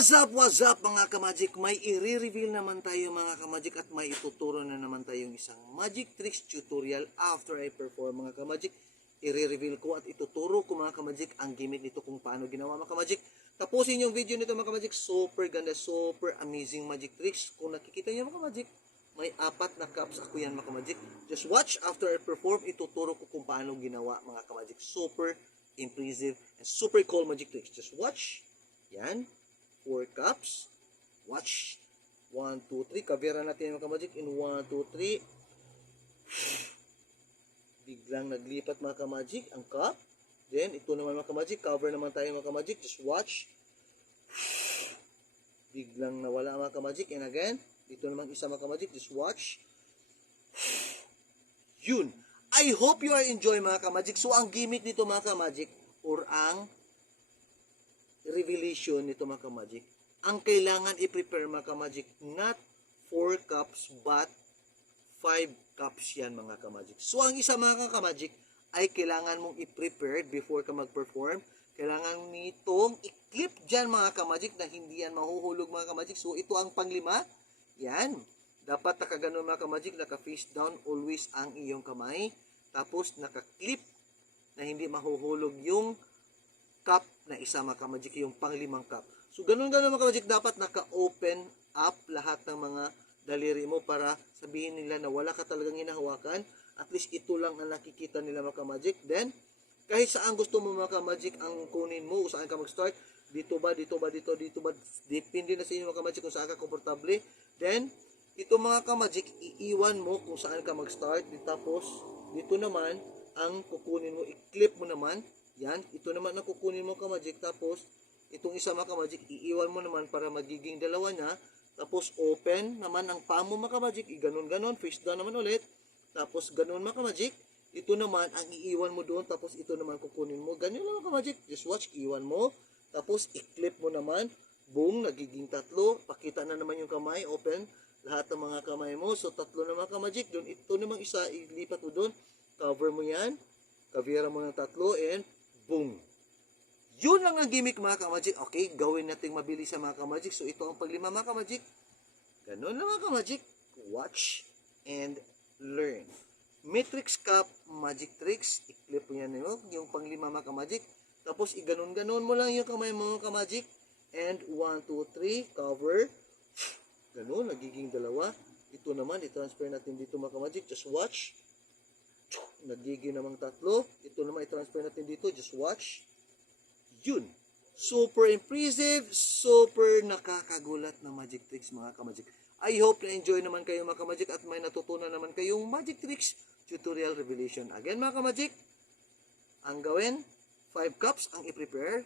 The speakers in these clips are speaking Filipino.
What's up mga ka-magic? May i-reveal naman tayo mga ka-magic at may ituturo na naman tayong isang magic tricks tutorial after I perform mga ka-magic. I-reveal ko at ituturo ko mga ka-magic ang gimmick nito kung paano ginawa mga ka-magic. Tapusin yung video nito mga ka-magic. Super ganda, super amazing magic tricks. Kung nakikita nyo mga ka-magic, may 4 na cups ako yan mga ka-magic. Just watch after I perform, ituturo ko kung paano ginawa mga ka-magic. Super impressive and super cool magic tricks. Just watch. Yan. 4 cups. Watch. 1, 2, 3. Kavera natin mga ka-magic in 1, 2, 3. Biglang naglipat mga ka-magic ang cup. Then, ito naman mga ka-magic. Cover naman tayo mga ka-magic. Just watch. Biglang nawala mga ka-magic. And again, ito naman isa mga ka-magic. Just watch. Yun. I hope you are enjoying mga ka-magic. So, ang gimmick nito mga ka-magic or ang revelation nito mga ka-magic, ang kailangan i-prepare mga ka-magic, not 4 cups but 5 cups yan mga ka-magic. So ang isa mga ka-magic ay kailangan mong i-prepare before ka mag-perform. Kailangan nitong i-clip dyan mga ka-magic na hindi yan mahuhulog mga ka-magic. So ito ang panglima. Yan. Dapat nakaganon mga ka-magic, naka-face down always ang iyong kamay. Tapos naka-clip na hindi mahuhulog yung cup na isa mga ka-magic, yung panglimang cup. So, ganun-ganun mga ka-magic, dapat naka-open up lahat ng mga daliri mo para sabihin nila na wala ka talagang hinahawakan. At least ito lang ang nakikita nila mga ka-magic. Then, kahit saan gusto mo mga ka-magic ang kunin mo, saan ka mag-start, dito ba, dito ba, dito ba, depende na sa inyo mga ka-magic kung saan ka komportable. Then, ito mga ka-magic, iiwan mo kung saan ka mag-start. Tapos, dito naman, ang kukunin mo, i-clip mo naman. Yan, ito naman ang kukunin mo ka-magic. Tapos, itong isa mga ka-magic, iiwan mo naman para magiging dalawa na. Tapos, open naman ang palm mo mga ka-magic. Ganon-ganon, face down naman ulit. Tapos, ganon mga ka-magic. Ito naman ang iiwan mo doon. Tapos, ito naman kukunin mo. Ganyan lang mga ka-magic. Just watch, iiwan mo. Tapos, i-clip mo naman. Boom, nagiging 3. Pakita na naman yung kamay, open. Lahat ng mga kamay mo. So, 3 na mga ka-magic. Doon, ito namang isa, ilipat mo doon. Cover mo yan. Kavera mo ng 3 and boom. Yun lang ang gimmick mga ka-magic. Okay, gawin natin mabilis sa mga ka-magic. So ito ang paglima mga ka-magic. Ganun lang mga ka-magic. Watch and learn. Matrix cup magic tricks. I-clip mo yan yung panglima mga ka-magic. Tapos iganon-ganon mo lang yung kamay mga ka-magic. And 1, 2, 3. Cover. Ganun, nagiging 2. Ito naman, i-transfer natin dito mga ka-magic. Just watch. Nagiging namang 3. Ito naman i-transfer natin dito. Just watch. Yun. Super impressive, super nakakagulat na magic tricks mga ka-magic. I hope na enjoy naman kayo mga ka-magic at may natutunan naman kayong magic tricks tutorial revelation. Again mga ka-magic, ang gawin, 5 cups ang i-prepare.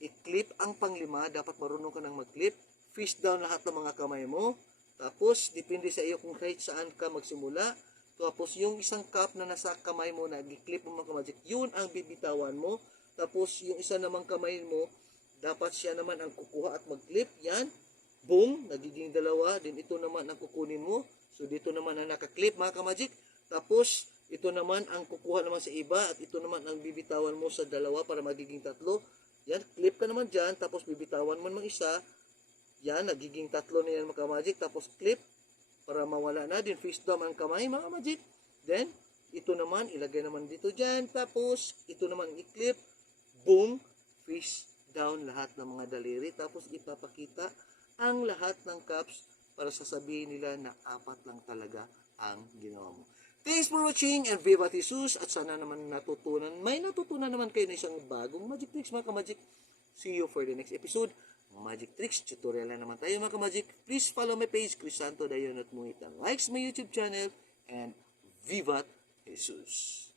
I-clip ang panglima. Dapat marunong ka nang mag-clip. Face down lahat ng mga kamay mo. Tapos, depende sa iyo kung kahit saan ka magsimula. Tapos, yung isang cup na nasa kamay mo na i-clip mo mga ka-magic, yun ang bibitawan mo. Tapos, yung isa namang kamay mo, dapat siya naman ang kukuha at mag-clip. Yan. Boom. Nagiging 2. Then, ito naman ang kukunin mo. So, dito naman ang naka-clip mga ka-magic. Tapos, ito naman ang kukuha naman sa iba. At ito naman ang bibitawan mo sa 2 para magiging 3. Yan. Clip ka naman dyan. Tapos, bibitawan mo naman isa. Yan. Nagiging 3 na yan mga ka-magic. Tapos, clip para mawala na. Then, face down ang kamay mga ka-magic. Then, ito naman, ilagay naman dito dyan. Tapos, ito naman i-clip. Boom, face down lahat ng mga daliri. Tapos ipapakita ang lahat ng cups para sasabihin nila na 4 lang talaga ang ginawa mo. Thanks for watching and Viva Jesus. At sana naman may natutunan naman kayo na isang bagong magic tricks mga ka-magic. See you for the next episode. Magic tricks tutorial na naman tayo mga ka-magic. Please follow my page, Crisanto Dayon at Muita. Likes my YouTube channel and Viva Jesus.